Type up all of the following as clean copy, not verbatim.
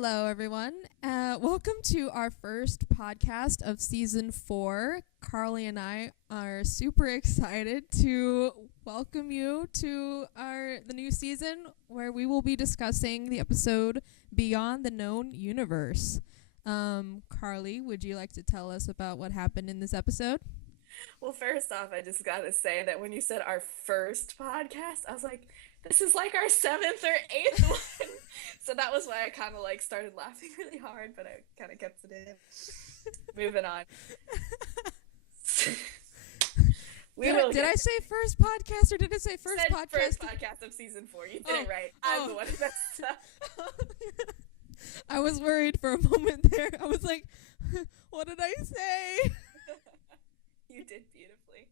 Hello, everyone. Welcome to our first podcast of season 4. Carly and I are super excited to welcome you to the new season where we will be discussing the episode Beyond the Known Universe. Carly, would you like to tell us about what happened in this episode? Well, first off, I just gotta say that when you said our first podcast, I was like, this is like our seventh or eighth one. So that was why I kind of like started laughing really hard, but I kind of kept it in. Moving on. Did I say first podcast or did it say first said podcast? First podcast of season 4. You did it right. I'm the one who messed up. I was worried for a moment there. I was like, what did I say? You did beautifully.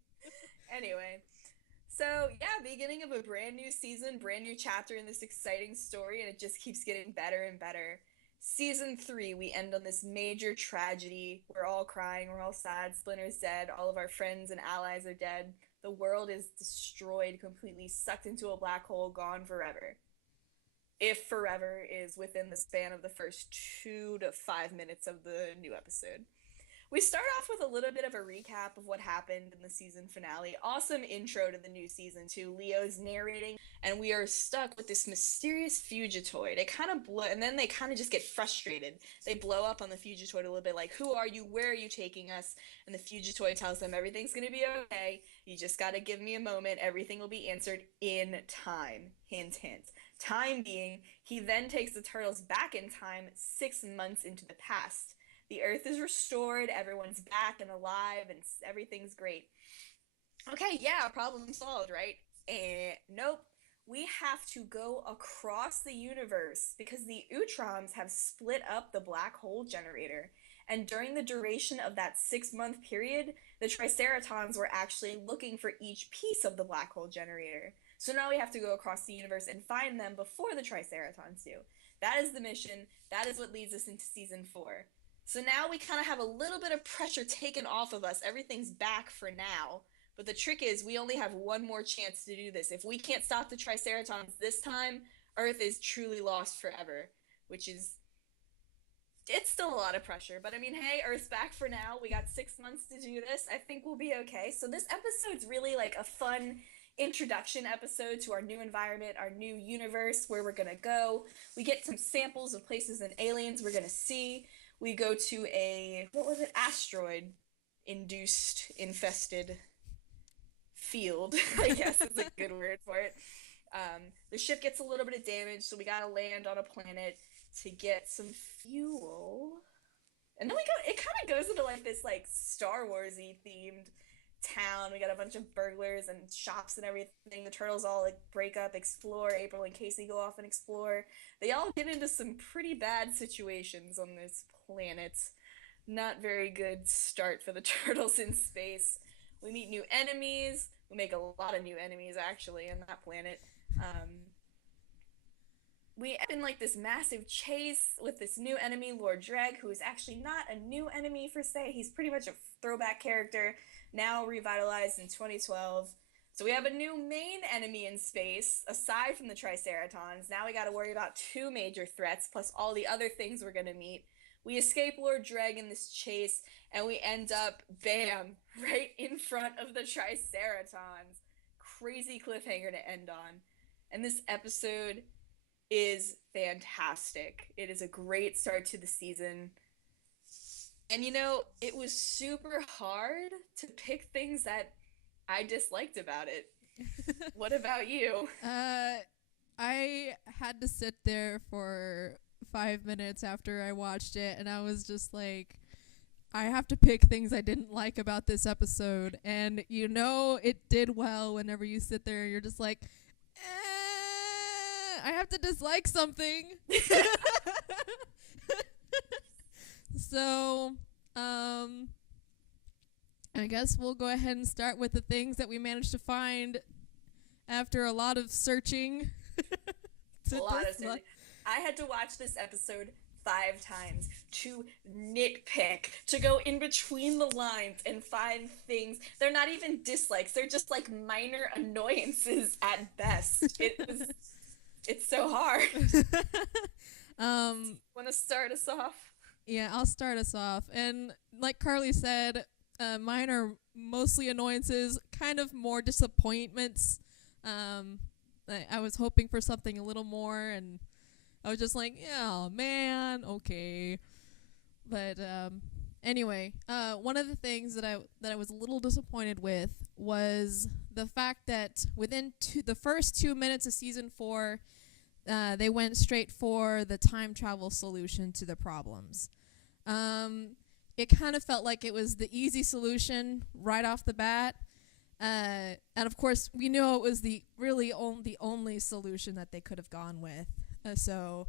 Anyway, so yeah, beginning of a brand new season, brand new chapter in this exciting story, and it just keeps getting better and better. Season 3, we end on this major tragedy. We're all crying, we're all sad. Splinter's dead, all of our friends and allies are dead. The world is destroyed, completely sucked into a black hole, gone forever. If forever is within the span of the first 2 to 5 minutes of the new episode. We start off with a little bit of a recap of what happened in the season finale. Awesome intro to the new season too. Leo's narrating, and we are stuck with this mysterious Fugitoid. It kind of and then they kind of just get frustrated. They blow up on the Fugitoid a little bit, like, "Who are you? Where are you taking us?" And the Fugitoid tells them, "Everything's gonna be okay. You just gotta give me a moment. Everything will be answered in time." Hint, hint. Time being, he then takes the turtles back in time 6 months into the past. The Earth is restored, everyone's back and alive, and everything's great. Okay, yeah, problem solved, right? Nope. We have to go across the universe because the Utroms have split up the black hole generator. And during the duration of that 6-month period, the Triceratons were actually looking for each piece of the black hole generator. So now we have to go across the universe and find them before the Triceratons do. That is the mission. That is what leads us into season 4. So now we kind of have a little bit of pressure taken off of us. Everything's back for now. But the trick is we only have one more chance to do this. If we can't stop the Triceratons this time, Earth is truly lost forever. Which is... it's still a lot of pressure. But I mean, hey, Earth's back for now. We got 6 months to do this. I think we'll be okay. So this episode's really like a fun introduction episode to our new environment, our new universe, where we're going to go. We get some samples of places and aliens we're going to see. We go to a, asteroid-induced, infested field, I guess is a good word for it. The ship gets a little bit of damage, so we gotta land on a planet to get some fuel. And then it kind of goes into like this like Star Wars-y themed town. We got a bunch of burglars and shops and everything. The turtles all like break up, explore. April and Casey go off and explore. They all get into some pretty bad situations on this planet. Not very good start for the turtles in space. We meet new enemies. We make a lot of new enemies actually on that planet. We end in like this massive chase with this new enemy, Lord Dreg, who is actually not a new enemy per se. He's pretty much a throwback character, now revitalized in 2012. So we have a new main enemy in space, aside from the Triceratons. Now we gotta worry about 2 major threats, plus all the other things we're gonna meet. We escape Lord Dreg in this chase, and we end up, bam, right in front of the Triceratons. Crazy cliffhanger to end on. And this episode is fantastic. It is a great start to the season. And you know, it was super hard to pick things that I disliked about it. What about you? I had to sit there for 5 minutes after I watched it, and I was just like, I have to pick things I didn't like about this episode. And you know, it did well whenever you sit there and you're just like, I have to dislike something. So, I guess we'll go ahead and start with the things that we managed to find after a lot of searching. I had to watch this episode 5 times to nitpick, to go in between the lines and find things. They're not even dislikes. They're just like minor annoyances at best. It's so hard. Want to start us off? Yeah, I'll start us off. And like Carly said, mine are mostly annoyances, kind of more disappointments. I was hoping for something a little more, and I was just like, yeah, man, okay. But anyway, one of the things that I was a little disappointed with was the fact that within the first 2 minutes of season 4, they went straight for the time travel solution to the problems. It kind of felt like it was the easy solution right off the bat. And of course, we knew it was the only solution that they could have gone with. So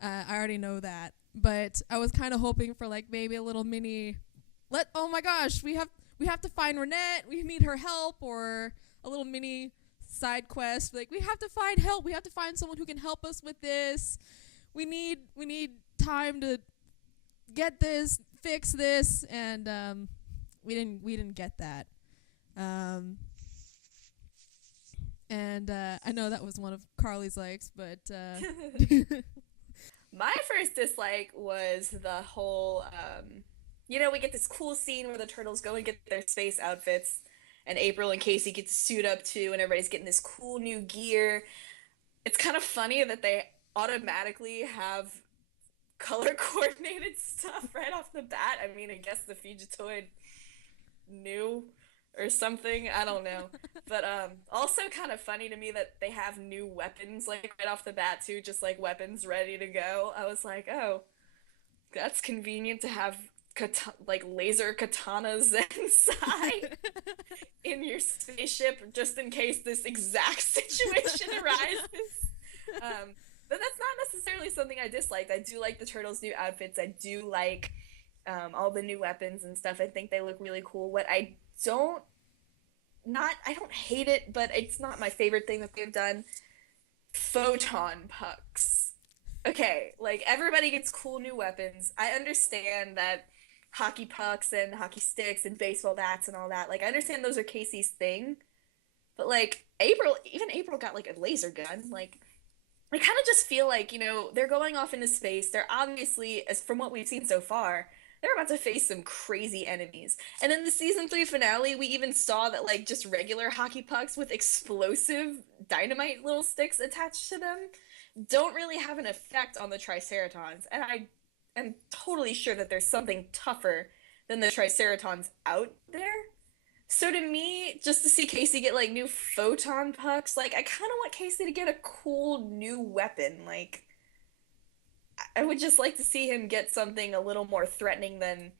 I already know that. But I was kind of hoping for like maybe a little mini. Oh my gosh, we have to find Renette. We need her help, or a little mini side quest. Like, we have to find help. We have to find someone who can help us with this. We need time to get this, fix this, and we didn't get that. And I know that was one of Carly's likes, but My first dislike was the whole, we get this cool scene where the turtles go and get their space outfits, and April and Casey get to suit up too, and everybody's getting this cool new gear. It's kind of funny that they automatically have color coordinated stuff right off the bat. I mean, I guess the Fugitoid knew or something. I don't know. But also kind of funny to me that they have new weapons like right off the bat too, just like weapons ready to go. I was like, oh, that's convenient to have like laser katanas inside in your spaceship just in case this exact situation arises. But that's not necessarily something I disliked. I do like the turtles' new outfits. I do like all the new weapons and stuff. I think they look really cool. What I don't hate it, but it's not my favorite thing that they've done. Photon pucks. Okay, like, everybody gets cool new weapons. I understand that hockey pucks and hockey sticks and baseball bats and all that. Like, I understand those are Casey's thing. But, like, April got, like, a laser gun. Like, I kind of just feel like, they're going off into space. They're obviously, as from what we've seen so far, they're about to face some crazy enemies. And in the season 3 finale, we even saw that, like, just regular hockey pucks with explosive dynamite little sticks attached to them don't really have an effect on the Triceratons. And I am totally sure that there's something tougher than the Triceratons out there. So to me, just to see Casey get, like, new photon pucks, like, I kind of want Casey to get a cool new weapon. Like, I would just like to see him get something a little more threatening than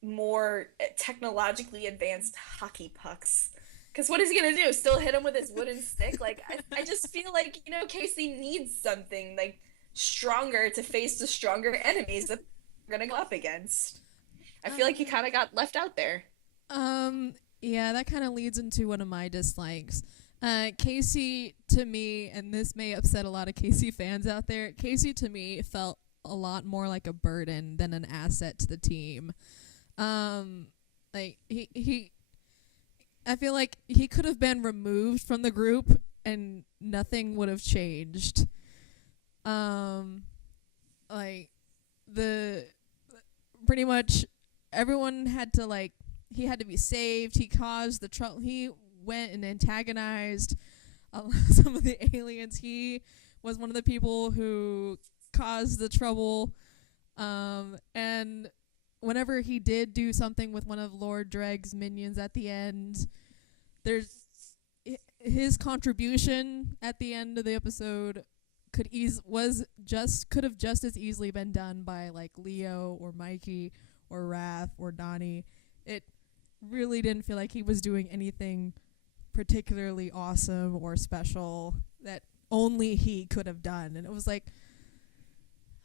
more technologically advanced hockey pucks. Because what is he going to do? Still hit him with his wooden stick? Like, I just feel like, Casey needs something, like, stronger to face the stronger enemies that we're going to go up against. I feel like he kind of got left out there. Yeah, that kind of leads into one of my dislikes. Casey, to me, and this may upset a lot of Casey fans out there, Casey, to me, felt a lot more like a burden than an asset to the team. Like, I feel like he could have been removed from the group and nothing would have changed. Like, pretty much everyone had to, like, he had to be saved. He caused the trouble. He went and antagonized some of the aliens. He was one of the people who caused the trouble. And whenever he did do something with one of Lord Dreg's minions at the end, his contribution at the end of the episode could have just as easily been done by, like, Leo or Mikey or Raph or Donnie. It really didn't feel like he was doing anything particularly awesome or special that only he could have done. And it was like,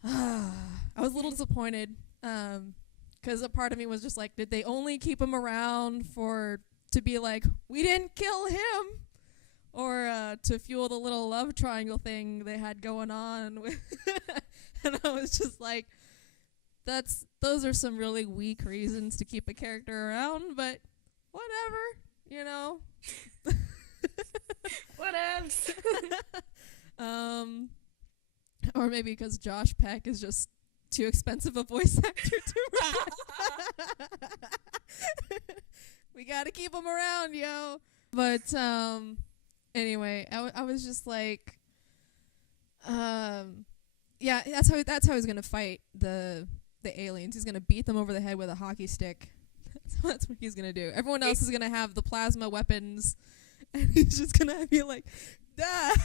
I was a little disappointed, because a part of me was just like, did they only keep him around to be like, we didn't kill him, or to fuel the little love triangle thing they had going on? And I was just like, those are some really weak reasons to keep a character around, but whatever, Whatevs. Or maybe because Josh Peck is just too expensive a voice actor to we gotta keep him around, yo. But anyway, I was just like, yeah, that's how he's gonna fight the aliens. He's gonna beat them over the head with a hockey stick. That's what he's gonna do. Everyone else is gonna have the plasma weapons, and he's just gonna be like, "Duh,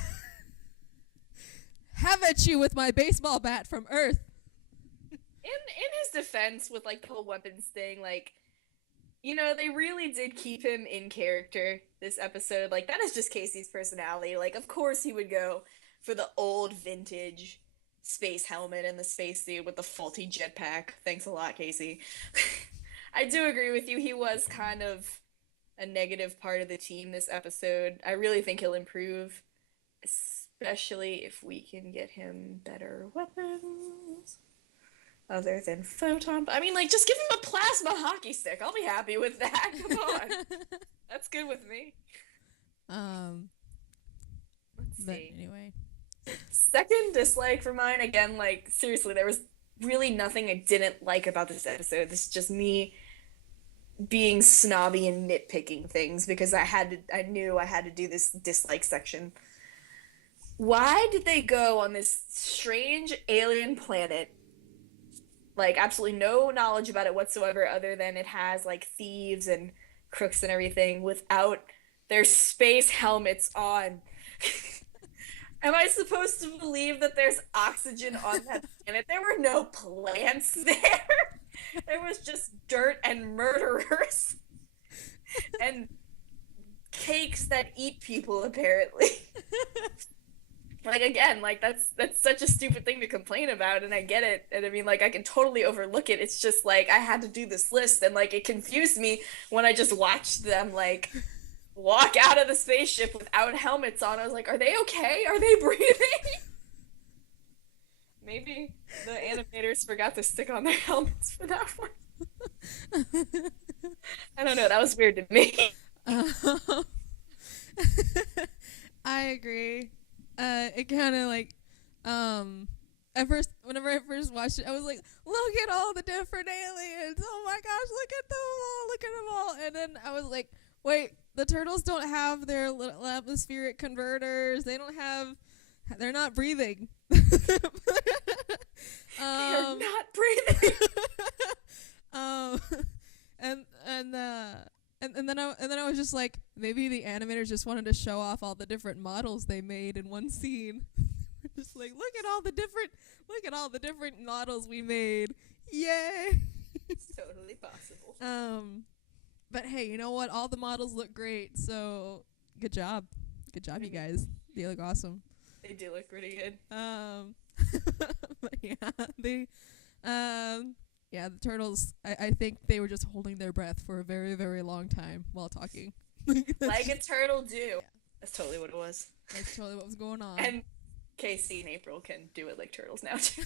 have at you with my baseball bat from Earth." In his defense, with like the whole weapons thing, like, you know, they really did keep him in character this episode. Like, that is just Casey's personality. Like, of course he would go for the old vintage space helmet and the spacesuit with the faulty jetpack. Thanks a lot, Casey. I do agree with you. He was kind of a negative part of the team this episode. I really think he'll improve, especially if we can get him better weapons other than photon. I mean, like, just give him a plasma hockey stick. I'll be happy with that. Come on. That's good with me. Let's see. Anyway. Second dislike for mine, again, like, seriously, there was really nothing I didn't like about this episode. This is just me being snobby and nitpicking things because I knew I had to do this dislike section. Why did they go on this strange alien planet, like, absolutely no knowledge about it whatsoever other than it has, like, thieves and crooks and everything, without their space helmets on? Am I supposed to believe that there's oxygen on that planet? There were no plants there. There was just dirt and murderers. And cakes that eat people, apparently. Like, again, like, that's such a stupid thing to complain about, and I get it. And I mean, like, I can totally overlook it. It's just, like, I had to do this list, and, like, it confused me when I just watched them, like, walk out of the spaceship without helmets on. I was like, are they okay? Are they breathing? Maybe the animators forgot to stick on their helmets for that one. I don't know. That was weird to me. I agree. It kind of like, whenever I first watched it, I was like, look at all the different aliens. Oh my gosh, look at them all. And then I was like, wait, the turtles don't have their little atmospheric converters. They're not breathing. They're not breathing. And then I was just like, maybe the animators just wanted to show off all the different models they made in one scene. Just like, look at all the different models we made. Yay! It's totally possible. But hey, you know what? All the models look great, so good job. Good job, you guys. They look awesome. They do look pretty good. But yeah, the turtles, I think they were just holding their breath for a very, very long time while talking. Like a turtle do. Yeah. That's totally what it was. That's totally what was going on. And Casey and April can do it like turtles now, too.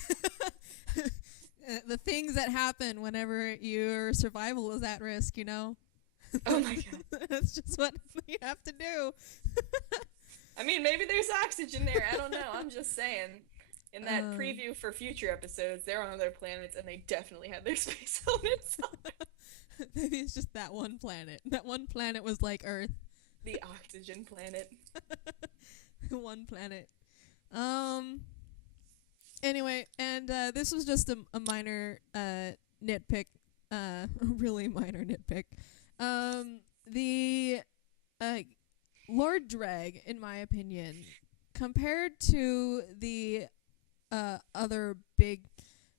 The things that happen whenever your survival is at risk, you know? Oh my god. That's just what you have to do. I mean, maybe there's oxygen there. I don't know. I'm just saying. In that preview for future episodes, they're on other planets, and they definitely had their space helmets on. Maybe it's just that one planet. That one planet was like Earth. The oxygen planet. One planet. Anyway, and this was just a minor nitpick. A really minor nitpick. The Lord Dreg, in my opinion, compared to the other big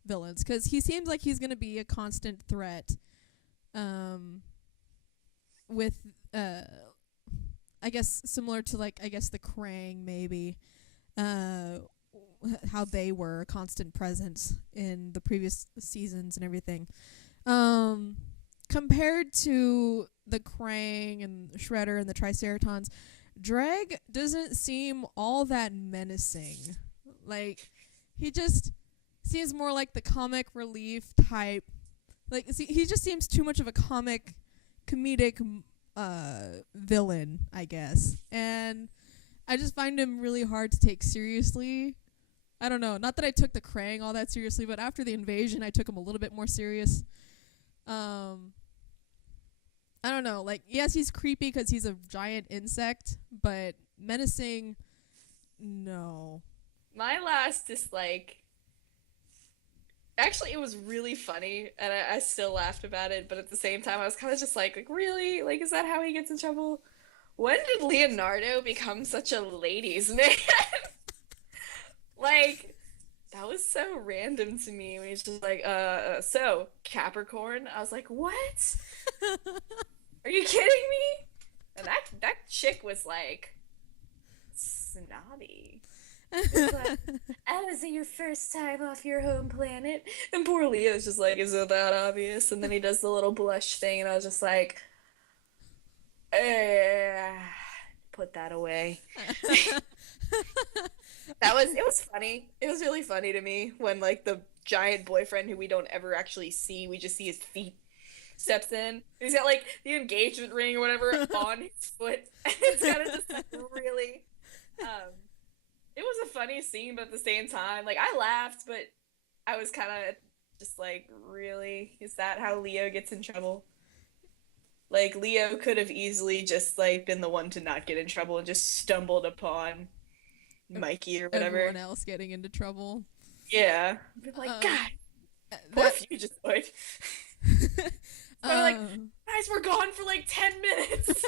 villains, because he seems like he's going to be a constant threat with I guess similar to, like, I guess the Krang, maybe, how they were a constant presence in the previous seasons and everything, compared to the Krang and Shredder and the Triceratons. Dreg doesn't seem all that menacing. Like, he just seems more like the comic relief type. Like, he just seems too much of a comedic villain, I guess. And I just find him really hard to take seriously. I don't know. Not that I took the Krang all that seriously, but after the invasion, I took him a little bit more serious. I don't know. Like, yes, he's creepy because he's a giant insect, but menacing, no. My last dislike. Actually, it was really funny, and I still laughed about it. But at the same time, I was kind of just like, really, like, is that how he gets in trouble? When did Leonardo become such a ladies' man? Like, that was so random to me when he's just like, so Capricorn. I was like, what? Are you kidding me? And that chick was like snobby. It's like, oh, is it your first time off your home planet? And poor Leo's just like, is it that obvious? And then he does the little blush thing, and I was just like, put that away. It was funny. It was really funny to me when like the giant boyfriend who we don't ever actually see, we just see his feet, steps in. He's got like the engagement ring or whatever on his foot. And it's kind of just like really it was a funny scene, but at the same time, like I laughed, but I was kind of just like, really? Is that how Leo gets in trouble? Like Leo could have easily just like been the one to not get in trouble and just stumbled upon Mikey or whatever. Everyone else getting into trouble. Yeah. I'd be like, God, poor Fugitoid. So like, guys, we're gone for like 10 minutes.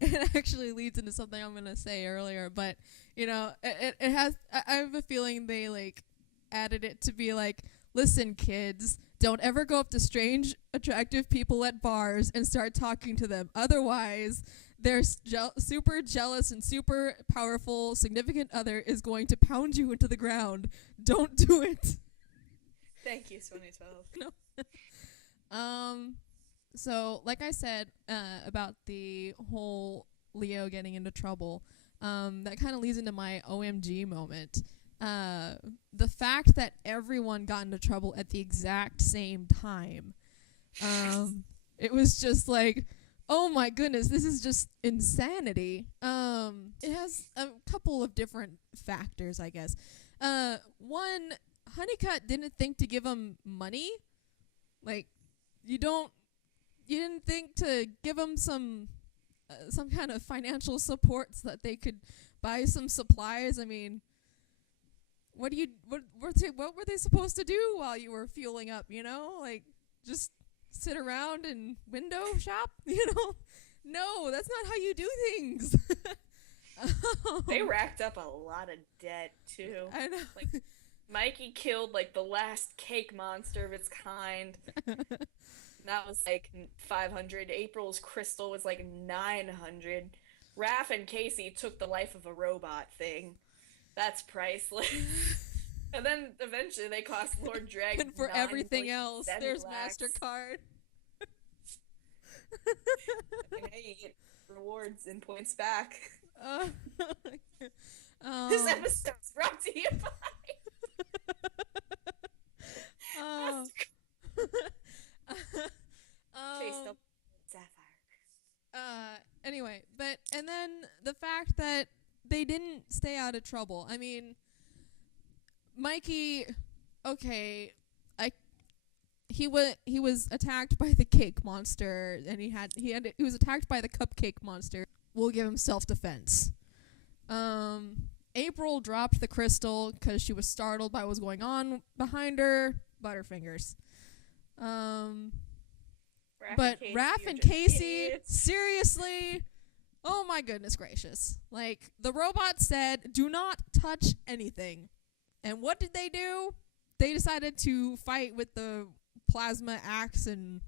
It actually leads into something I'm gonna say earlier, but you know, it has. I have a feeling they like added it to be like, listen, kids, don't ever go up to strange, attractive people at bars and start talking to them. Otherwise, their super jealous and super powerful significant other is going to pound you into the ground. Don't do it. Thank you, 2012. No. So, like I said about the whole Leo getting into trouble, that kind of leads into my OMG moment. The fact that everyone got into trouble at the exact same time. It was just like, oh my goodness, this is just insanity. It has a couple of different factors, I guess. One, Honeycutt didn't think to give him money. Like, you didn't think to give them some kind of financial support so that they could buy some supplies. I mean, what were they supposed to do while you were fueling up? You know, like just sit around and window shop. You know, no, that's not how you do things. They racked up a lot of debt too. I know. Like Mikey killed like the last cake monster of its kind. That was like 500. April's crystal was like 900. Raph and Casey took the life of a robot thing. That's priceless. And then eventually they cost Lord Dreg. And for everything else, there's MasterCard. And hey, you get rewards and points back. This episode's brought to you by Sapphire. Anyway, and then the fact that they didn't stay out of trouble. I mean, Mikey, okay, he was attacked by the cake monster, and he was attacked by the cupcake monster. We'll give him self-defense. April dropped the crystal because she was startled by what was going on behind her. Butterfingers. But Raph and Casey, idiots. Seriously, oh my goodness gracious. Like, the robot said, do not touch anything. And what did they do? They decided to fight with the plasma axe and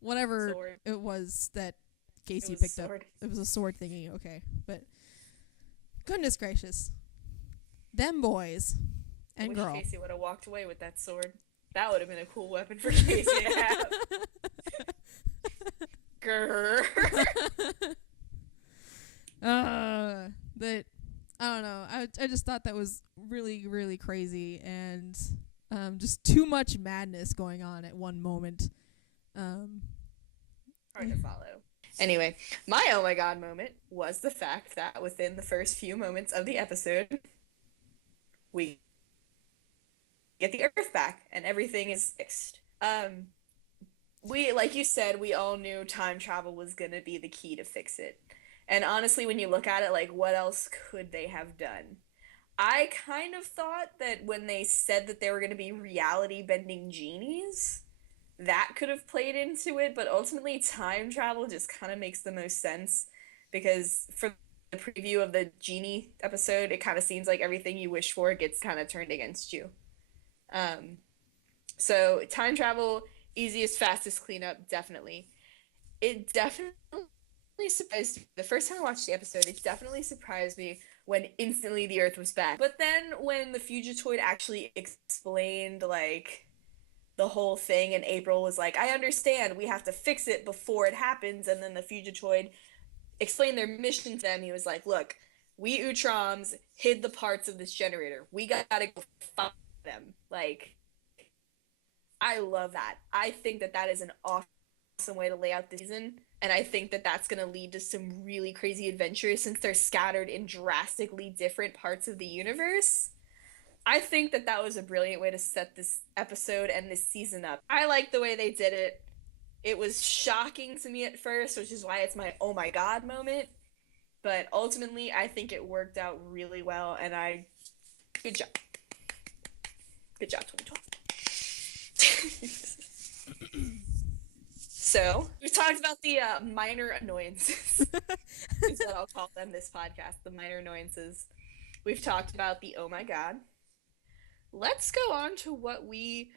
whatever sword. It was that Casey picked up. It was a sword thingy, okay. But goodness gracious. Them boys and girl. I wish Casey would have walked away with that sword. That would have been a cool weapon for Casey to have. Grrr. But I don't know. I just thought that was really, really crazy, and just too much madness going on at one moment. Hard to follow. Anyway, my oh my god moment was the fact that within the first few moments of the episode, we get the Earth back and everything is fixed. We, like you said, we all knew time travel was gonna be the key to fix it. And honestly, when you look at it, like, what else could they have done? I kind of thought that when they said that there were going to be reality bending genies, that could have played into it, but ultimately time travel just kind of makes the most sense because for the preview of the genie episode, it kind of seems like everything you wish for gets kind of turned against you. So time travel, easiest, fastest cleanup, definitely. It definitely surprised me. The first time I watched the episode, it definitely surprised me when instantly the Earth was back. But then when the Fugitoid actually explained, like, the whole thing, and April was like, I understand, we have to fix it before it happens, and then the Fugitoid explained their mission to them. He was like, look, we Utroms hid the parts of this generator. We gotta go find them. Like, I love that. I think that that is an awesome way to lay out the season, and I think that that's going to lead to some really crazy adventures since they're scattered in drastically different parts of the universe. I think that that was a brilliant way to set this episode and this season up. I like the way they did it. It was shocking to me at first, which is why it's my oh my god moment, but ultimately I think it worked out really well, and good job. Good job, 2012. So, we talked about the minor annoyances, is what I'll call them this podcast, the minor annoyances. We've talked about the oh my god. Let's go on to what we...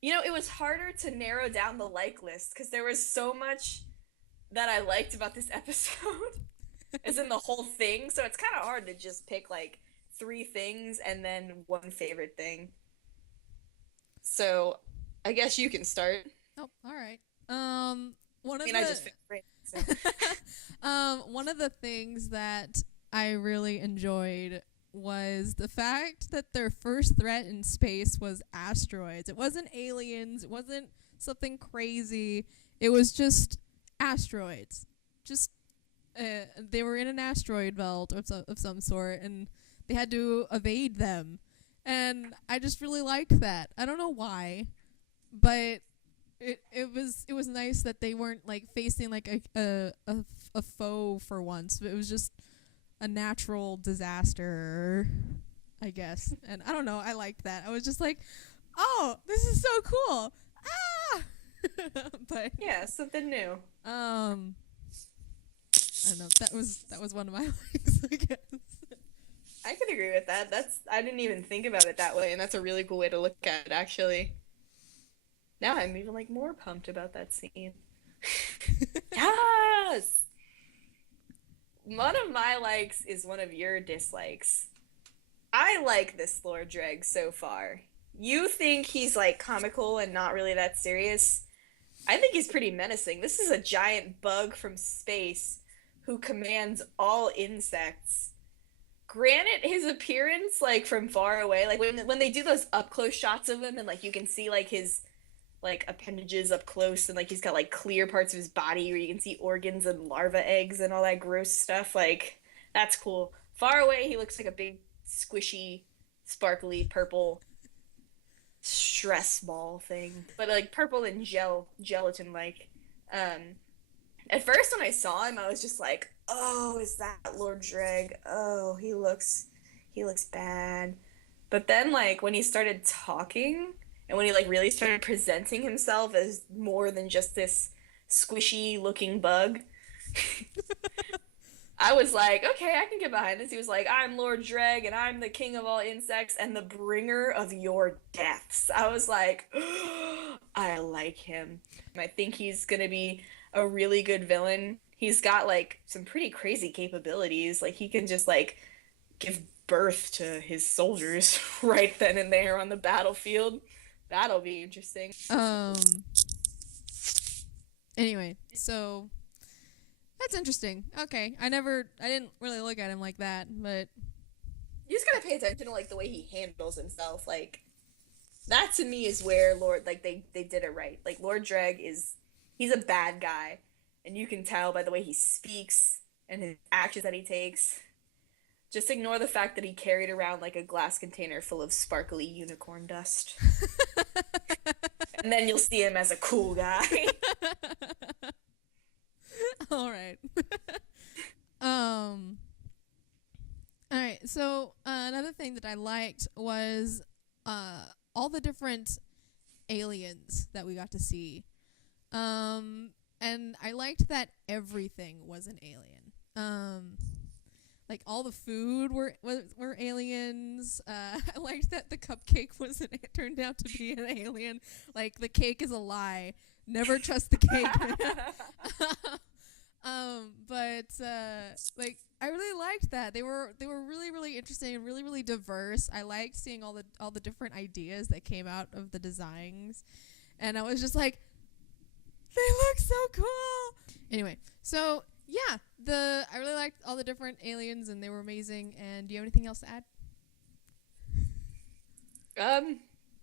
You know, it was harder to narrow down the like list because there was so much that I liked about this episode, as in the whole thing, so it's kind of hard to just pick, like, 3 things and then one favorite thing. So, I guess you can start. Oh, all right. I just fixed it. So. One of the things that I really enjoyed was the fact that their first threat in space was asteroids. It wasn't aliens. It wasn't something crazy. It was just asteroids. Just they were in an asteroid belt of some sort, and they had to evade them. And I just really liked that. I don't know why, but it was nice that they weren't like facing like a foe for once. It was just a natural disaster, I guess. And I don't know, I liked that. I was just like, oh, this is so cool. Ah. But yeah, something new. I don't know. That was one of my likes, I guess. I can agree with that. I didn't even think about it that way, and that's a really cool way to look at it, actually. Now I'm even, like, more pumped about that scene. Yes! One of my likes is one of your dislikes. I like this Lord Dreg so far. You think he's, like, comical and not really that serious? I think he's pretty menacing. This is a giant bug from space who commands all insects. Granted, his appearance, like, from far away, like, when they do those up-close shots of him and, like, you can see, like, his, like, appendages up close and, like, he's got, like, clear parts of his body where you can see organs and larva eggs and all that gross stuff, like, that's cool. Far away, he looks like a big, squishy, sparkly, purple stress ball thing. But, like, purple and gelatin-like. At first, when I saw him, I was just like, oh, is that Lord Dreg? Oh, he looks bad. But then, like, when he started talking, and when he, like, really started presenting himself as more than just this squishy-looking bug, I was like, okay, I can get behind this. He was like, I'm Lord Dreg, and I'm the king of all insects, and the bringer of your deaths. I was like, oh, I like him. I think he's gonna be a really good villain. He's got, like, some pretty crazy capabilities. Like, he can just, like, give birth to his soldiers right then and there on the battlefield. That'll be interesting. Anyway, so that's interesting. Okay, I didn't really look at him like that, but You just gotta pay attention to, like, the way he handles himself. Like, that to me is where they did it right. Like, Lord Dreg he's a bad guy. and you can tell by the way he speaks and his actions that he takes. Just ignore the fact that he carried around like a glass container full of sparkly unicorn dust. And then you'll see him as a cool guy. All right. um. All right. So another thing that I liked was all the different aliens that we got to see. And I liked that everything was an alien. Like all the food were aliens. I liked that the cupcake it turned out to be an alien. Like the cake is a lie. Never trust the cake. But like I really liked that. They were really really interesting and really really diverse. I liked seeing all the different ideas that came out of the designs, and I was just like, they look so cool. Anyway, so yeah, I really liked all the different aliens and they were amazing. And do you have anything else to add?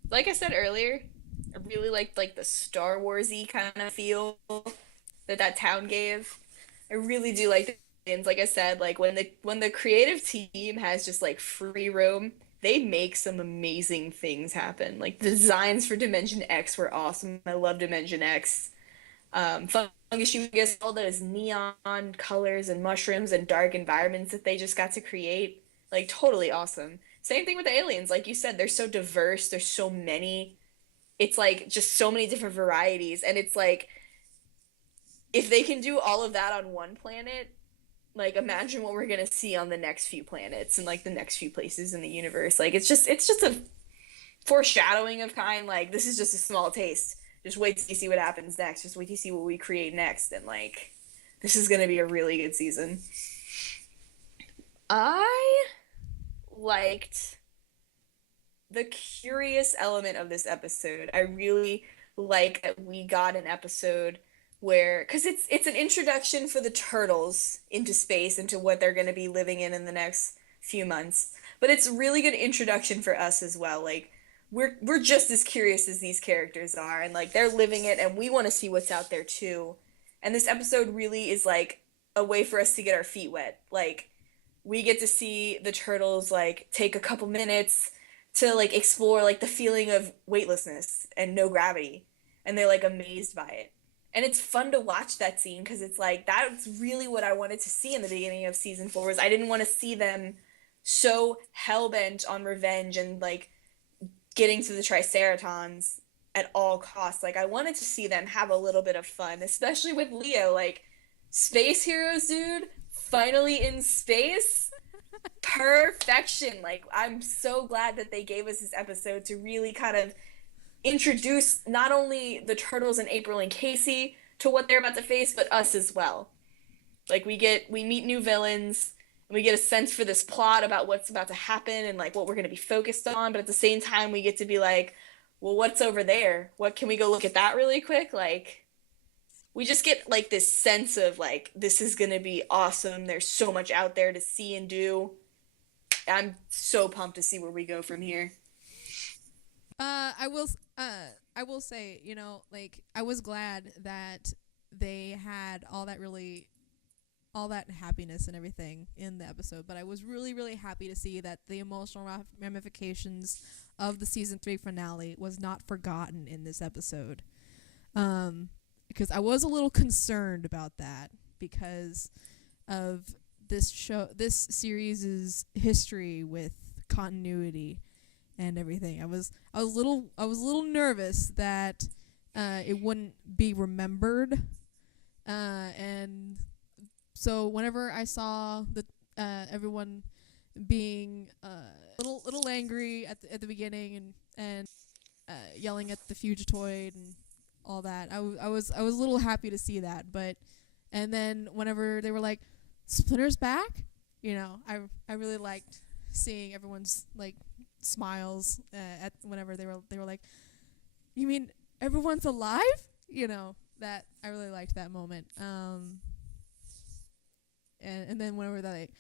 Like I said earlier, I really liked like the Star Warsy kind of feel that town gave. I really do like the aliens. Like I said, like when the creative team has just like free roam, they make some amazing things happen. Like the designs for Dimension X were awesome. I love Dimension X. Fungus, all those neon colors and mushrooms and dark environments that they just got to create, like totally awesome. Same thing with the aliens, like you said, they're so diverse, there's so many. It's like just so many different varieties, and it's like if they can do all of that on one planet, like imagine what we're gonna see on the next few planets and like the next few places in the universe. Like it's just a foreshadowing of kind, like this is just a small taste. Just wait till you see what happens next. Just wait till you see what we create next. And, like, this is going to be a really good season. I liked the curious element of this episode. I really like that we got an episode where, because it's an introduction for the turtles into space, into what they're going to be living in the next few months. But it's a really good introduction for us as well. Like, we're just as curious as these characters are, and like they're living it and we want to see what's out there too. And this episode really is like a way for us to get our feet wet. Like we get to see the turtles like take a couple minutes to like explore like the feeling of weightlessness and no gravity, and they're like amazed by it. And it's fun to watch that scene because it's like that's really what I wanted to see in the beginning of season 4. Was I didn't want to see them so hell-bent on revenge and like getting to the Triceratons at all costs. Like I wanted to see them have a little bit of fun, especially with Leo. Like space heroes, dude, finally in space. Perfection. Like I'm so glad that they gave us this episode to really kind of introduce not only the turtles and April and Casey to what they're about to face, but us as well. Like we meet new villains, we get a sense for this plot about what's about to happen and like what we're going to be focused on, but at the same time we get to be like, well, what's over there? What can we go look at that really quick? Like we just get like this sense of like this is going to be awesome. There's so much out there to see and do. I'm so pumped to see where we go from here. I will say, you know, like I was glad that they had all that happiness and everything in the episode, but I was really really happy to see that the emotional ramifications of the season 3 finale was not forgotten in this episode, because I was a little concerned about that because of this series' history with continuity and everything. I was a little nervous that it wouldn't be remembered, and so whenever I saw the everyone being little angry at the beginning and yelling at the Fugitoid and all that, I was a little happy to see that. But and then whenever they were like, Splinter's back, you know, I really liked seeing everyone's like smiles at whenever they were like, you mean everyone's alive? You know, that I really liked that moment. And then whenever they're like,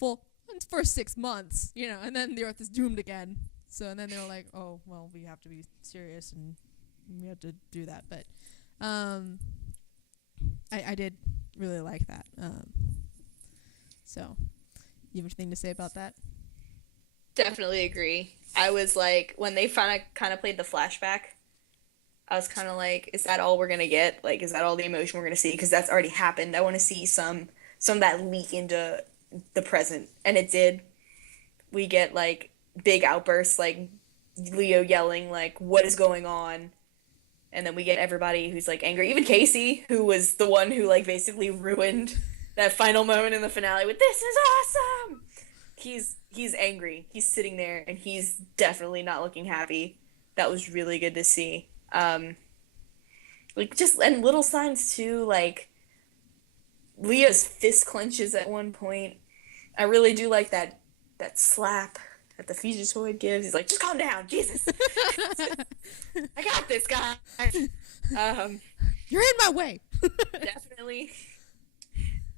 well, it's for 6 months, you know, and then the Earth is doomed again. So and then they were like, oh well, we have to be serious and we have to do that. But I did really like that. So, you have anything to say about that? Definitely agree. I was like, when they finally kind of played the flashback, I was kind of like, is that all we're gonna get? Like, is that all the emotion we're gonna see? Because that's already happened. I want to see some of that leak into the present, and it did. We get like big outbursts, like Leo yelling, like, "What is going on?" And then we get everybody who's like angry. Even Casey, who was the one who like basically ruined that final moment in the finale with "This is awesome." He's angry. He's sitting there and he's definitely not looking happy. That was really good to see. Like just and little signs too, like Leah's fist clenches at one point. I really do like that slap that the Fugitoid gives. He's like, just calm down, Jesus. I got this, guy. You're in my way. Definitely.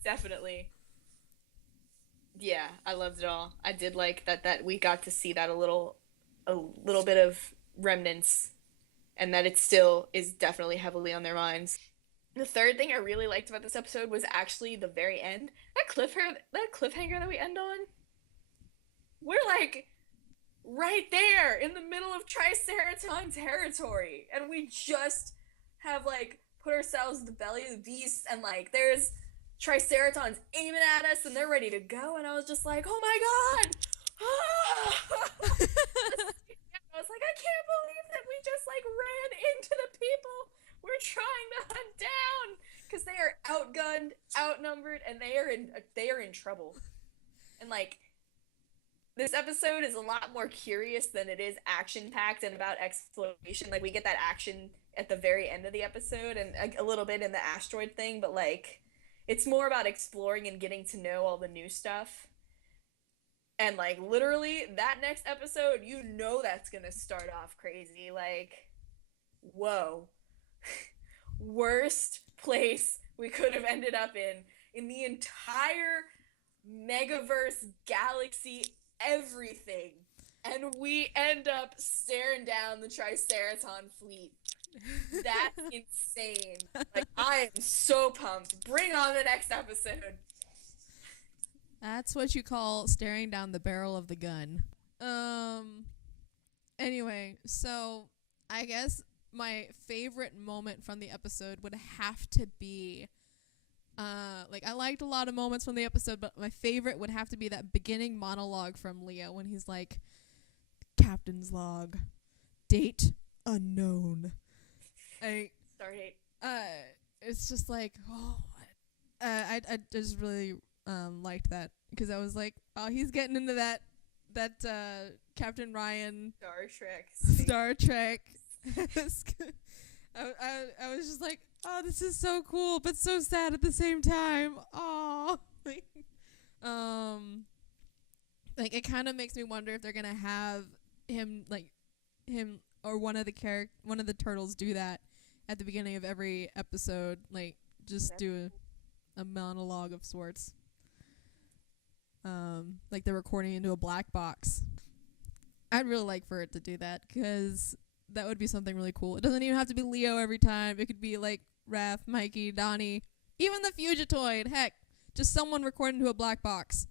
Definitely. Yeah, I loved it all. I did like that we got to see that a little bit of remnants and that it still is definitely heavily on their minds. The third thing I really liked about this episode was actually the very end. That cliffhanger that we end on. We're like right there in the middle of Triceraton territory, and we just have like put ourselves in the belly of the beast, and like there's Triceratons aiming at us, and they're ready to go, and I was just like, oh my god! I was like, I can't believe that we just like ran into the people we're trying to hunt down because they are outgunned, outnumbered, and they are in trouble. And like this episode is a lot more curious than it is action packed and about exploration. Like we get that action at the very end of the episode and a little bit in the asteroid thing, but like it's more about exploring and getting to know all the new stuff. And like literally that next episode, you know that's gonna start off crazy. Like, whoa. Worst place we could have ended up in the entire megaverse galaxy, everything. And we end up staring down the Triceraton fleet. That's insane. Like, I am so pumped. Bring on the next episode. That's what you call staring down the barrel of the gun. Anyway, so I guess my favorite moment from the episode would have to be like I liked a lot of moments from the episode, but my favorite would have to be that beginning monologue from Leo when he's like, Captain's log, date unknown. Start date. It's just like, oh, I just really liked that because I was like, oh, he's getting into that Captain Ryan Star Trek. I was just like, oh, this is so cool, but so sad at the same time. Oh, like it kind of makes me wonder if they're gonna have him or one of the turtles do that at the beginning of every episode, like just do a monologue of sorts. Like they're recording into a black box. I'd really like for it to do that because that would be something really cool. It doesn't even have to be Leo every time. It could be like Raph, Mikey, Donnie, even the Fugitoid. Heck, just someone recording into a black box.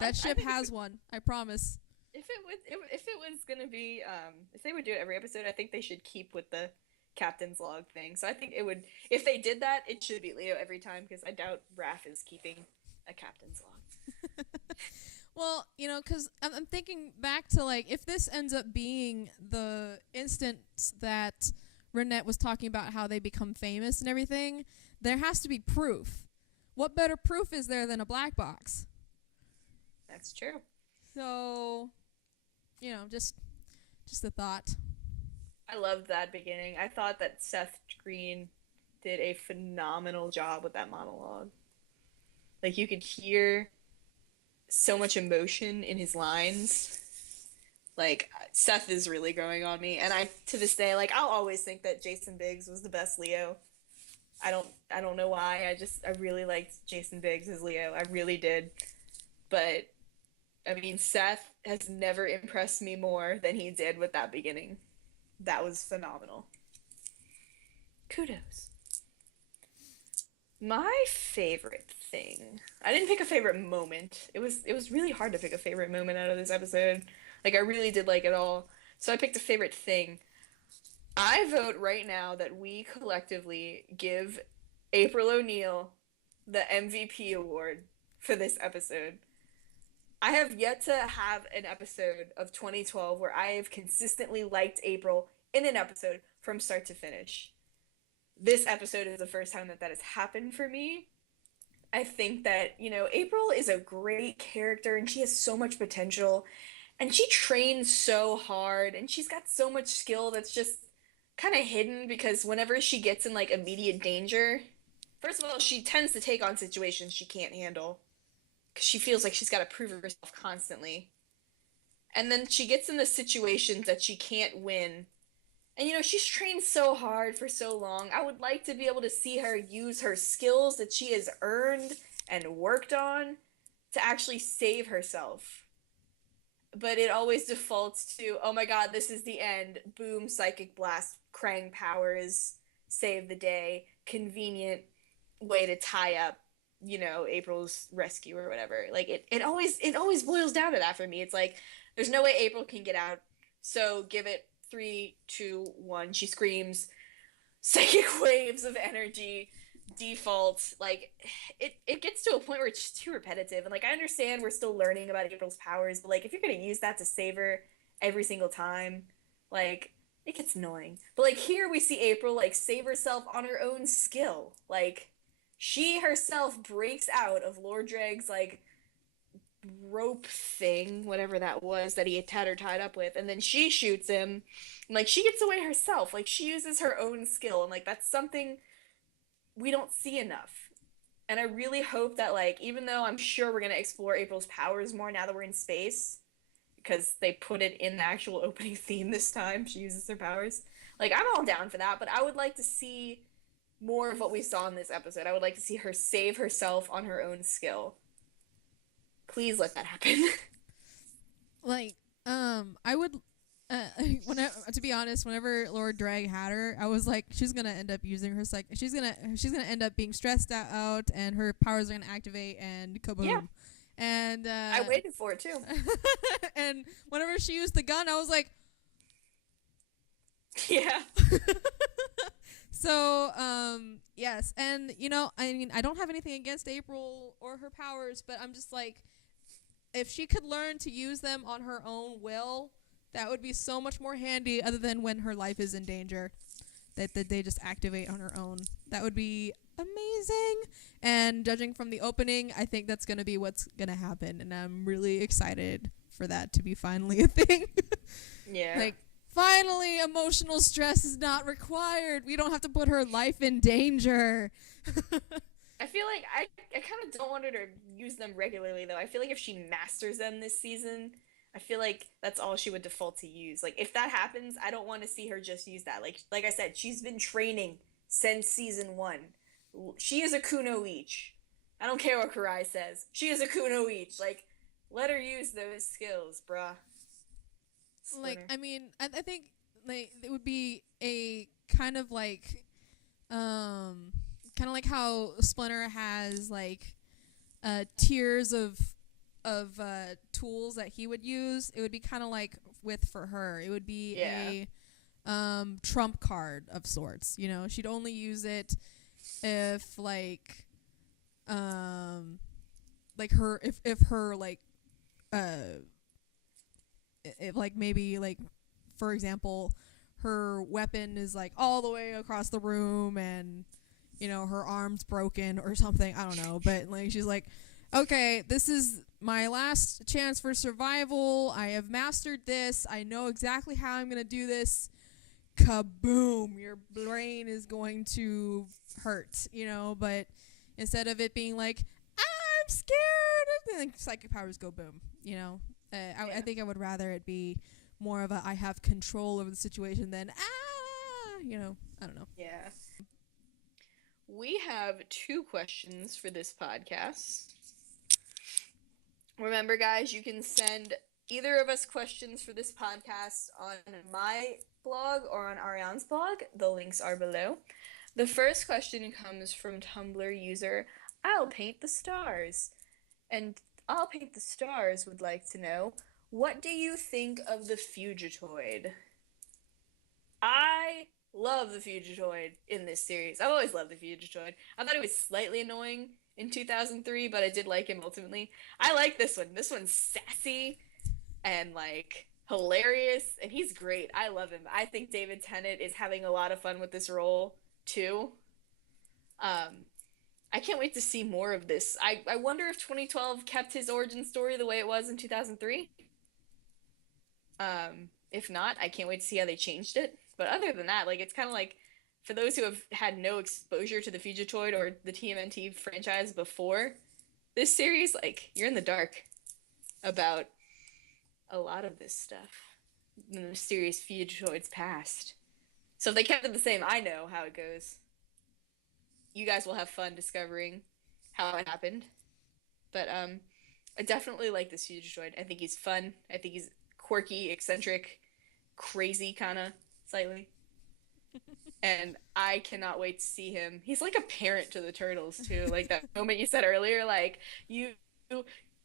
That ship has one. I promise. If it was gonna be if they would do it every episode, I think they should keep with the captain's log thing. So I think it would, if they did that, it should be Leo every time because I doubt Raph is keeping a captain's log. Well, because I'm thinking back to, like, if this ends up being the instance that Renette was talking about how they become famous and everything, there has to be proof. What better proof is there than a black box? That's true. So, just a thought. I loved that beginning. I thought that Seth Green did a phenomenal job with that monologue. Like, you could hear so much emotion in his lines. Like, Seth is really growing on me, and I, to this day, like, I'll always think that Jason Biggs was the best Leo. I don't know why. I really liked Jason Biggs as Leo. I really did. But I mean, Seth has never impressed me more than he did with that beginning. That was phenomenal. Kudos. My favorite thing. I didn't pick a favorite moment. It was really hard to pick a favorite moment out of this episode. Like I really did like it all. So I picked a favorite thing. I vote right now that we collectively give April O'Neil the MVP award for this episode. I have yet to have an episode of 2012 where I have consistently liked April in an episode from start to finish. This episode is the first time that that has happened for me. I think that, April is a great character and she has so much potential and she trains so hard and she's got so much skill that's just kind of hidden because whenever she gets in like immediate danger, first of all, she tends to take on situations she can't handle because she feels like she's got to prove herself constantly. And then she gets in the situations that she can't win. And she's trained so hard for so long. I would like to be able to see her use her skills that she has earned and worked on to actually save herself. But it always defaults to, oh my god, this is the end. Boom, psychic blast, Krang powers, save the day, convenient way to tie up, April's rescue or whatever. Like it always boils down to that for me. It's like there's no way April can get out. So give it 3, 2, 1. She screams, psychic waves of energy, default. Like it gets to a point where it's just too repetitive. And like I understand we're still learning about April's powers, but like if you're gonna use that to save her every single time, like it gets annoying. But like here we see April like save herself on her own skill. Like she herself breaks out of Lord Dreg's like rope thing, whatever that was that he had her tied up with, and then she shoots him. And, like she gets away herself. Like she uses her own skill, and like that's something we don't see enough. And I really hope that like even though I'm sure we're gonna explore April's powers more now that we're in space, because they put it in the actual opening theme this time, she uses her powers. Like I'm all down for that, but I would like to see more of what we saw in this episode. I would like to see her save herself on her own skill. Please let that happen. Like, I would, to be honest, whenever Lord Drag had her, I was like, she's gonna end up using her she's gonna end up being stressed out, and her powers are gonna activate, and kaboom. Yeah. And I waited for it too. and whenever she used the gun, I was like, yeah. So, yes, and I mean, I don't have anything against April or her powers, but I'm just like, if she could learn to use them on her own will, that would be so much more handy. Other than when her life is in danger, that they just activate on her own. That would be amazing. And judging from the opening, I think that's gonna be what's gonna happen, and I'm really excited for that to be finally a thing. Yeah. Like, finally, emotional stress is not required. We don't have to put her life in danger. I feel like I kind of don't want her to use them regularly though. I feel like if she masters them this season, I feel like that's all she would default to use. Like if that happens, I don't want to see her just use that. Like I said, she's been training since season 1. She is a Kuno each. I don't care what Karai says. She is a Kuno each. Like let her use those skills, bruh. Like, Splinter. I mean, I think like it would be a kind of like how Splinter has like tiers of tools that he would use. It would be kind of like with for her. It would be a trump card of sorts. She'd only use it if her if her if like maybe like for example her weapon is like all the way across the room and her arm's broken or something, I don't know, but like she's like, okay, this is my last chance for survival, I have mastered this, I know exactly how I'm gonna do this, kaboom, your brain is going to hurt, but instead of it being like, I'm scared, and psychic powers go boom, I think I would rather it be more of a I have control over the situation than I don't know. Yeah. We have 2 questions for this podcast. Remember, guys, you can send either of us questions for this podcast on my blog or on Ariane's blog. The links are below. The first question comes from Tumblr user I'll Paint the Stars. And I'll Paint the Stars would like to know, what do you think of the Fugitoid? I love the Fugitoid in this series. I've always loved the Fugitoid. I thought he was slightly annoying in 2003, but I did like him ultimately. I like this one. This one's sassy and like hilarious, and he's great. I love him. I think David Tennant is having a lot of fun with this role too. Um, I can't wait to see more of this. I wonder if 2012 kept his origin story the way it was in 2003. If not, I can't wait to see how they changed it. But other than that, like it's kind of like for those who have had no exposure to the Fugitoid or the TMNT franchise before this series, like you're in the dark about a lot of this stuff. The mysterious Fugitoid's past. So if they kept it the same, I know how it goes. You guys will have fun discovering how it happened. But I definitely like this Fugitoid. I think he's fun. I think he's quirky, eccentric, crazy kind of slightly. And I cannot wait to see him. He's like a parent to the turtles too. Like that moment you said earlier, like you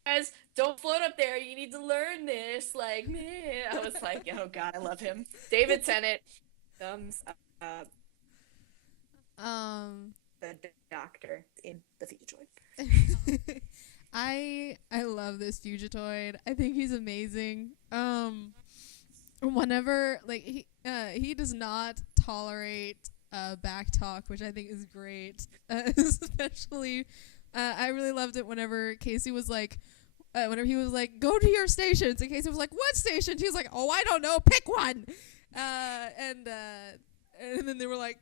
guys don't float up there. You need to learn this. Like man, I was like, oh god, I love him. David Tennant, thumbs up. The doctor in the Fugitoid. I love this Fugitoid. I think he's amazing. Whenever like he does not tolerate back talk, which I think is great. Especially, I really loved it whenever Casey was like, whenever he was like, "Go to your stations," and Casey was like, "What station?" He was like, "Oh, I don't know. Pick one." And then they were like,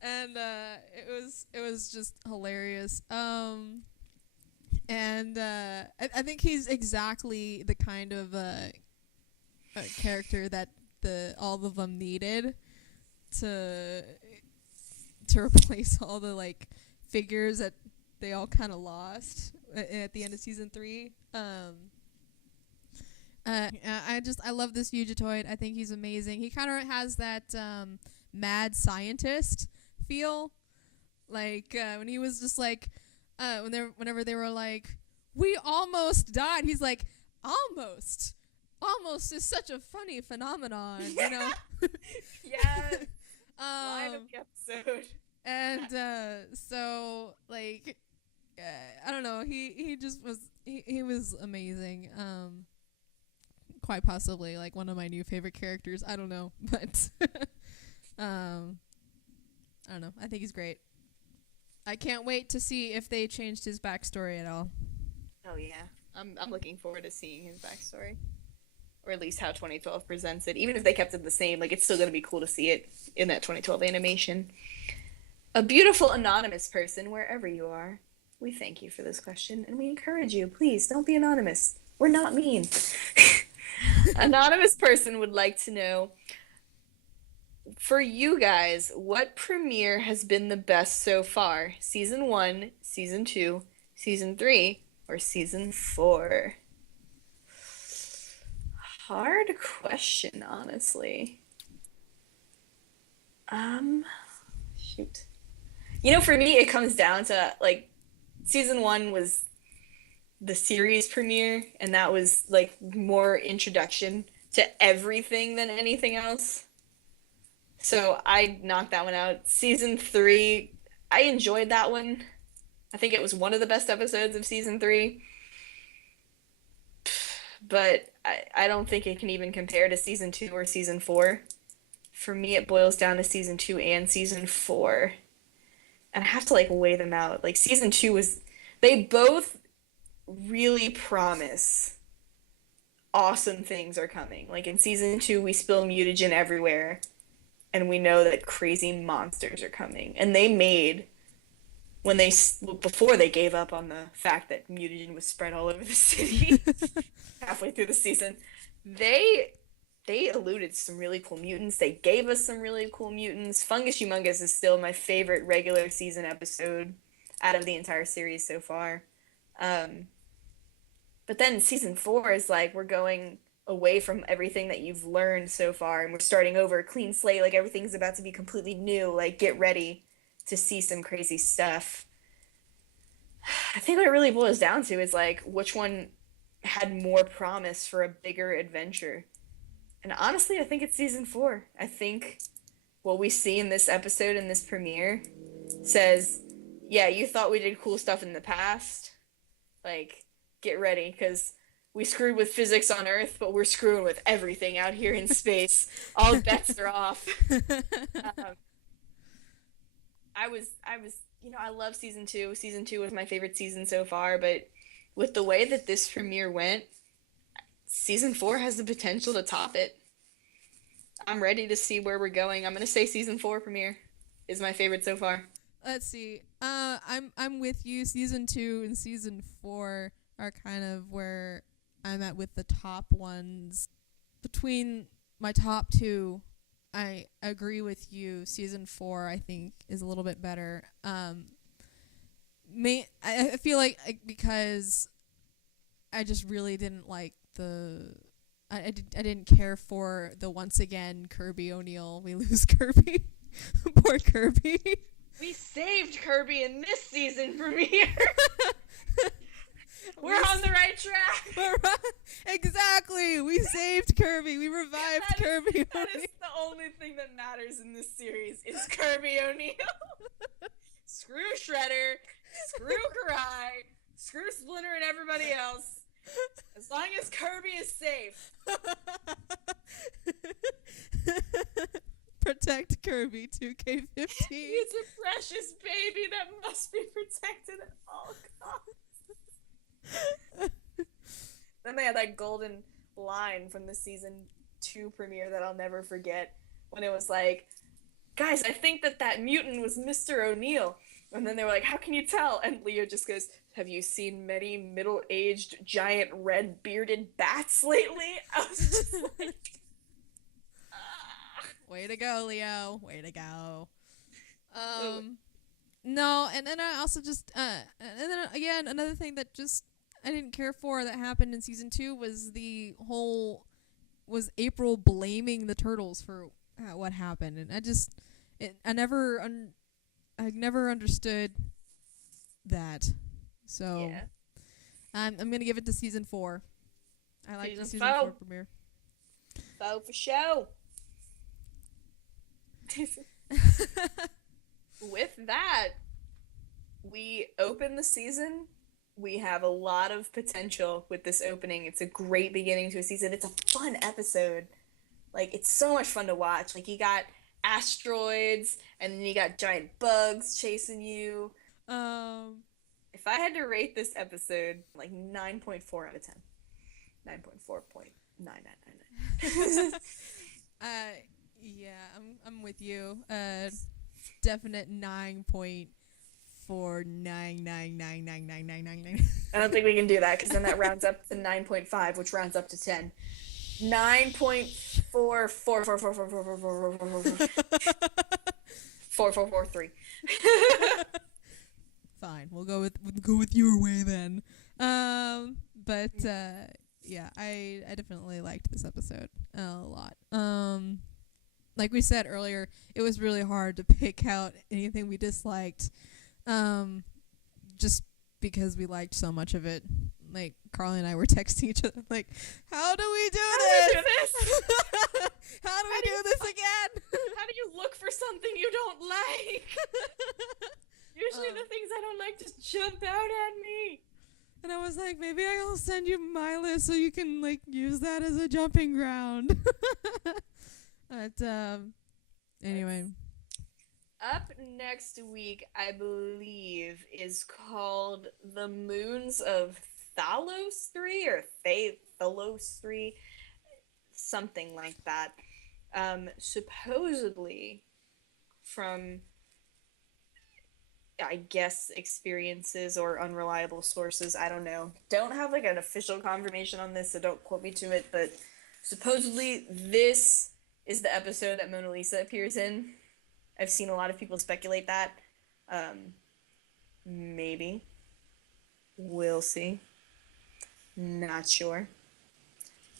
and it was just hilarious. And I think he's exactly the kind of character that all of them needed to replace all the like figures that they all kind of lost at the end of season 3. I love this Fugitoid. I think he's amazing. He kind of has that mad scientist feel, like when he was just like whenever they were like, "We almost died," he's like, "Almost is such a funny phenomenon," you know. Yes. Line of the episode. And so like I don't know, he just was he was amazing. Quite possibly like one of my new favorite characters. I don't know, but I don't know. I think he's great. I can't wait to see if they changed his backstory at all. Oh yeah, I'm looking forward to seeing his backstory, or at least how 2012 presents it. Even if they kept it the same, like it's still gonna be cool to see it in that 2012 animation. A beautiful anonymous person, wherever you are, we thank you for this question, and we encourage you, please don't be anonymous. We're not mean. Anonymous person would like to know, for you guys, what premiere has been the best so far? Season 1, Season 2, Season 3, or Season 4? Hard question, honestly. Shoot. You know, for me, it comes down to, like, Season 1 was the series premiere, and that was, like, more introduction to everything than anything else. So I knocked that one out. Season 3, I enjoyed that one. I think it was one of the best episodes of Season 3. But I don't think it can even compare to Season 2 or Season 4. For me, it boils down to Season 2 and Season 4. And I have to, like, weigh them out. Like, Season 2 was... They both really promise awesome things are coming. Like, in Season 2, we spill mutagen everywhere. And we know that crazy monsters are coming. And they made, before they gave up on the fact that mutagen was spread all over the city halfway through the season, they alluded to some really cool mutants. They gave us some really cool mutants. Fungus Humongous is still my favorite regular season episode out of the entire series so far. But then Season 4 is like, we're going away from everything that you've learned so far, and we're starting over, clean slate, like everything's about to be completely new, like get ready to see some crazy stuff. I think what it really boils down to is like which one had more promise for a bigger adventure. And honestly, I think it's season 4. I think what we see in this episode, in this premiere, says, yeah, you thought we did cool stuff in the past. Like, get ready, because we screwed with physics on Earth, but we're screwing with everything out here in space. All bets are off. I was, I love season 2. Season 2 was my favorite season so far, but with the way that this premiere went, season 4 has the potential to top it. I'm ready to see where we're going. I'm gonna say season 4 premiere is my favorite so far. Let's see. I'm with you. Season 2 and season 4 are kind of where I'm at with the top ones. Between my top 2, I agree with you. Season 4, I think, is a little bit better. I feel like because I just really didn't like I didn't care for the once again Kirby O'Neill. We lose Kirby. Poor Kirby. We saved Kirby in this season premiere. We're on the right track. Exactly. We saved Kirby. We revived Kirby. That is the only thing that matters in this series is Kirby O'Neill. Screw Shredder. Screw Karai. Screw Splinter and everybody else. As long as Kirby is safe. Protect Kirby 2K15. He's a precious baby that must be protected at all costs. Then they had that golden line from the season 2 premiere that I'll never forget, when it was like, guys, I think that mutant was Mr. O'Neill. And then they were like, how can you tell? And Leo just goes, have you seen many middle-aged giant red bearded bats lately? I was just like, way to go, Leo. Way to go. No, and then I also just and then again another thing that just I didn't care for that happened in season 2 was April blaming the turtles for what happened, and I never understood that. So yeah. I'm gonna give it to season 4. I like the season 4 premiere. Foe for show. With that, we open the season. We have a lot of potential with this opening. It's a great beginning to a season. It's a fun episode. Like, it's so much fun to watch. Like, you got asteroids, and then you got giant bugs chasing you. If I had to rate this episode, like 9.4 out of 10. 9.4.9999. Yeah, I'm with you. Definite 9.499999999. I don't think we can do that because then that rounds up to 9.5, which rounds up to 10. 9.44444444443. Fine, we'll go with your way then. But yeah, I definitely liked this episode a lot. Like we said earlier, it was really hard to pick out anything we disliked, just because we liked so much of it. Like, Carly and I were texting each other, like, how do we do this? How do we do this again? How do you look for something you don't like? Usually the things I don't like just jump out at me. And I was like, maybe I'll send you my list so you can, like, use that as a jumping ground. But, anyway. Up next week, I believe, is called The Moons of Thalos 3 or Thalos 3. Something like that. Supposedly, from, I guess, experiences or unreliable sources, I don't know. Don't have, like, an official confirmation on this, so don't quote me to it, but supposedly this is the episode that Mona Lisa appears in. I've seen a lot of people speculate that. Maybe. We'll see. Not sure.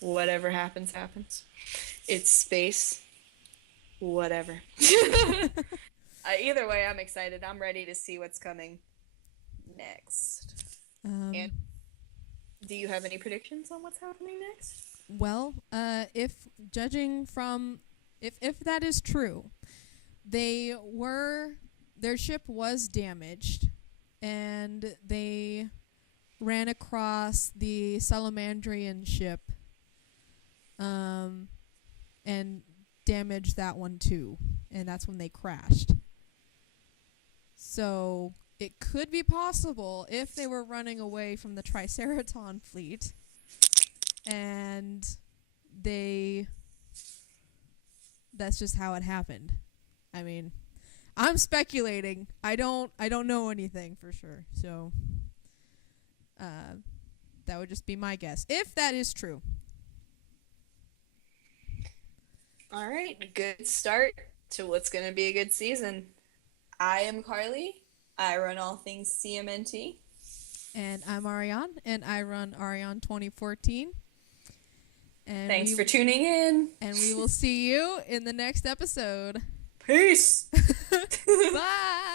Whatever happens, happens. It's space. Whatever. Either way, I'm excited. I'm ready to see what's coming next. And do you have any predictions on what's happening next? Well, if judging from if that is true, their ship was damaged, and they ran across the Salamandrian ship, and damaged that one too, and that's when they crashed. So it could be possible if they were running away from the Triceraton fleet, and that's just how it happened. I mean, I'm speculating. I don't know anything for sure. So that would just be my guess, if that is true. All right, good start to what's going to be a good season. I am Carly. I run all things TMNT. And I'm Ariane, and I run Ariane 2014. And thanks for tuning in. And we will see you in the next episode. Peace. Bye.